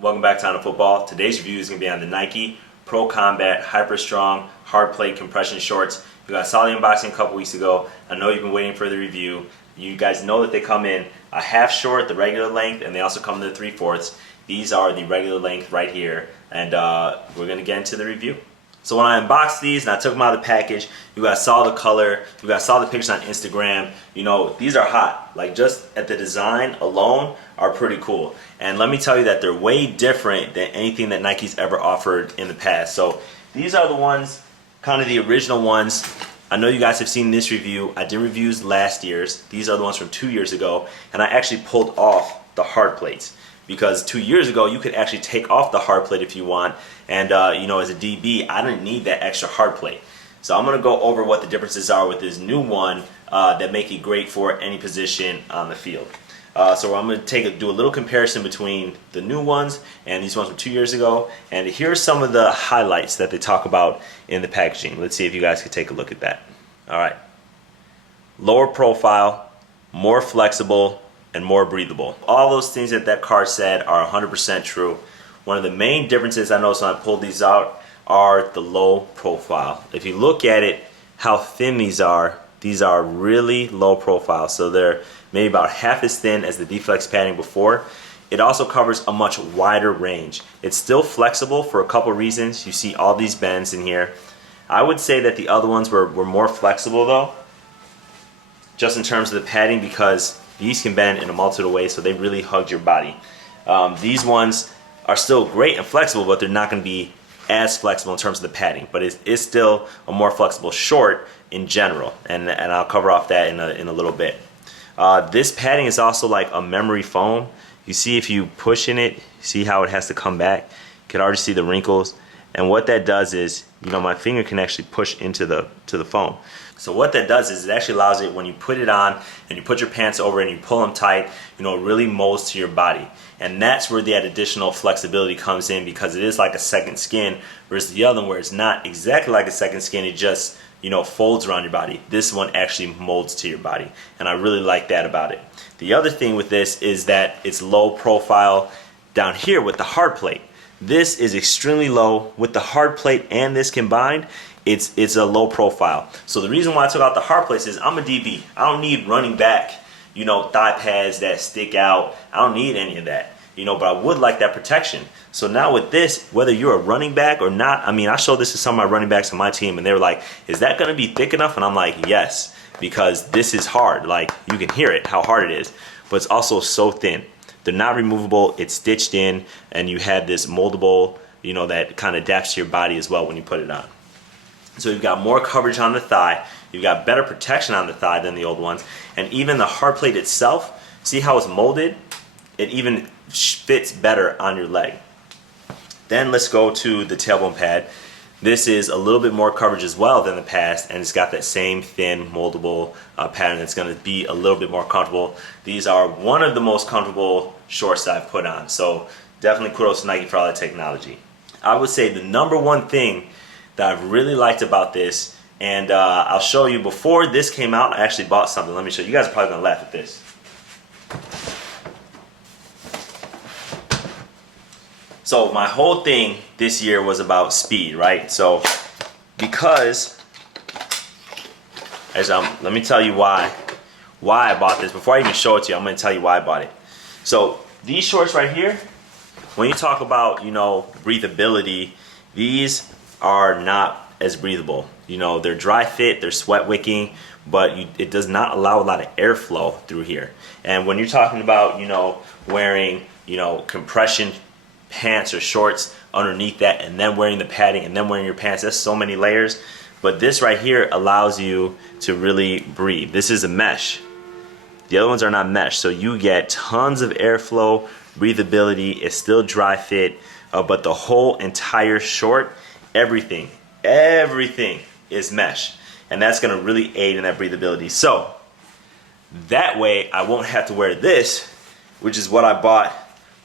Welcome back to On Football. Today's review is going to be on the Nike Pro Combat Hyperstrong Hard Plate Compression Shorts. You guys saw the unboxing a couple weeks ago. I know you've been waiting for the review. You guys know that they come in a half short, the regular length, and they also come in the 3/4. These are the regular length right here, and we're going to get into the review. So when I unboxed these and I took them out of the package, you guys saw the color, you guys saw the pictures on Instagram. You know, these are hot. Like, just at the design alone are pretty cool. And let me tell you that they're way different than anything that Nike's ever offered in the past. So these are the ones, kind of the original ones. I know you guys have seen this review. I did reviews last year's. These are the ones from 2 years ago. And I actually pulled off the hard plates, because 2 years ago you could actually take off the hard plate if you want, and you know, as a DB I didn't need that extra hard plate. So I'm going to go over what the differences are with this new one that make it great for any position on the field. So I'm going to do a little comparison between the new ones and these ones from 2 years ago, and here's some of the highlights that they talk about in the packaging. Let's see if you guys can take a look at that. Alright, lower profile, more flexible, and more breathable. All those things that that card said are 100% true. One of the main differences I noticed when I pulled these out are the low profile. If you look at it, how thin these are really low profile. So they're maybe about half as thin as the D-Flex padding before. It also covers a much wider range. It's still flexible for a couple reasons. You see all these bends in here. I would say that the other ones were more flexible though, just in terms of the padding, because these can bend in a multitude of ways, so they really hug your body. These ones are still great and flexible, but they're not going to be as flexible in terms of the padding. But it's still a more flexible short in general, and I'll cover off that in a little bit. This padding is also like a memory foam. You see, if you push in it, see how it has to come back. You can already see the wrinkles. And what that does is, you know, my finger can actually push into the foam. So what that does is it actually allows it, when you put it on and you put your pants over and you pull them tight, you know, it really molds to your body. And that's where that additional flexibility comes in, because it is like a second skin, versus the other one where it's not exactly like a second skin, it just, you know, folds around your body. This one actually molds to your body, and I really like that about it. The other thing with this is that it's low profile down here with the hard plate. This is extremely low. With the hard plate and this combined, it's a low profile. So the reason why I took out the hard plates is I'm a DB. I don't need running back, you know, thigh pads that stick out. I don't need any of that, you know, but I would like that protection. So now with this, whether you're a running back or not, I mean, I showed this to some of my running backs on my team, and they were like, is that going to be thick enough? And I'm like, yes, because this is hard. Like, you can hear it, how hard it is, but it's also so thin. They're not removable, it's stitched in, and you have this moldable, you know, that kind of adapts to your body as well when you put it on. So you've got more coverage on the thigh, you've got better protection on the thigh than the old ones, and even the hard plate itself, see how it's molded? It even fits better on your leg. Then let's go to the tailbone pad. This is a little bit more coverage as well than the past, and it's got that same thin moldable pattern that's going to be a little bit more comfortable. These are one of the most comfortable shorts that I've put on, so definitely kudos to Nike for all that technology. I would say the number one thing that I've really liked about this, and I'll show you, before this came out I actually bought something. Let me show you. You guys are probably going to laugh at this. So my whole thing this year was about speed, right? So because, let me tell you why I bought this. Before I even show it to you, I'm going to tell you why I bought it. So these shorts right here, when you talk about, you know, breathability, these are not as breathable. You know, they're dry fit, they're sweat wicking, but it does not allow a lot of airflow through here. And when you're talking about, you know, wearing, you know, compression pants or shorts underneath that, and then wearing the padding, and then wearing your pants, that's so many layers. But this right here allows you to really breathe. This is a mesh. The other ones are not mesh, so you get tons of airflow, breathability. It's still dry fit, but the whole entire short, everything is mesh, and that's going to really aid in that breathability. So that way I won't have to wear this, which is what I bought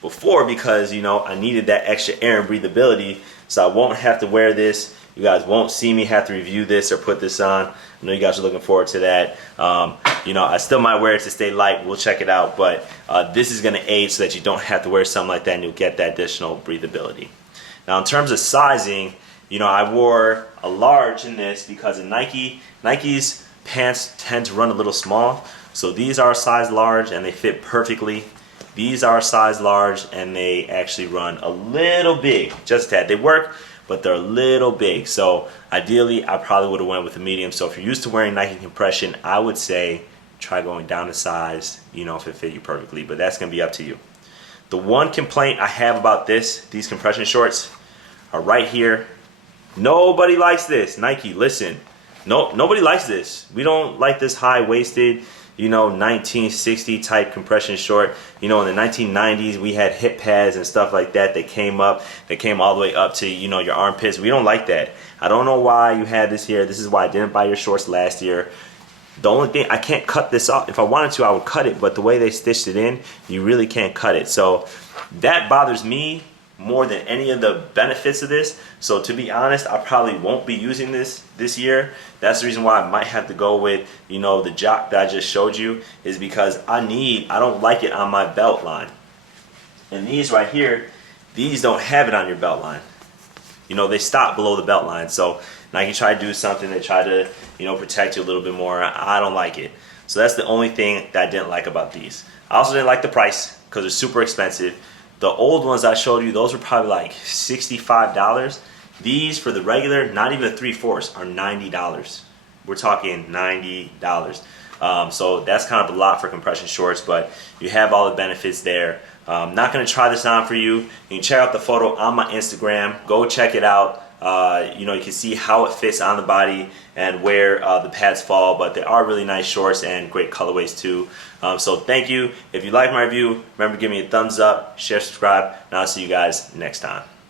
before, because, you know, I needed that extra air and breathability. So I won't have to wear this. You guys won't see me have to review this or put this on. I know you guys are looking forward to that. I still might wear it to stay light. We'll check it out, but this is going to aid so that you don't have to wear something like that and you'll get that additional breathability. Now in terms of sizing, I wore a large in this because in Nike's pants tend to run a little small, so these are a size large and they fit perfectly. These are a size large and they actually run a little big, just that. They work, but they're a little big. So ideally, I probably would have went with a medium. So if you're used to wearing Nike compression, I would say try going down a size, if it fit you perfectly, but that's gonna be up to you. The one complaint I have about these compression shorts are right here. Nobody likes this. Nike, listen. No, nobody likes this. We don't like this high-waisted, 1960 type compression short. In the 1990s, we had hip pads and stuff like that. They came all the way up to, your armpits. We don't like that. I don't know why you had this here. This is why I didn't buy your shorts last year. The only thing, I can't cut this off. If I wanted to, I would cut it, but the way they stitched it in, you really can't cut it. So that bothers me more than any of the benefits of this. So to be honest, I probably won't be using this year. That's the reason why I might have to go with, the Jock that I just showed you, is because I don't like it on my belt line. And these right here, these don't have it on your belt line. They stop below the belt line. So Nike try to do something, they try to, protect you a little bit more. I don't like it. So that's the only thing that I didn't like about these. I also didn't like the price because they're super expensive. The old ones I showed you, those were probably like $65. These, for the regular, not even a 3/4, are $90. We're talking $90. So that's kind of a lot for compression shorts, but you have all the benefits there. I'm not going to try this on for you. You can check out the photo on my Instagram. Go check it out. You can see how it fits on the body and where the pads fall, but they are really nice shorts and great colorways too. So thank you. If you like my review, remember to give me a thumbs up, share, subscribe, and I'll see you guys next time.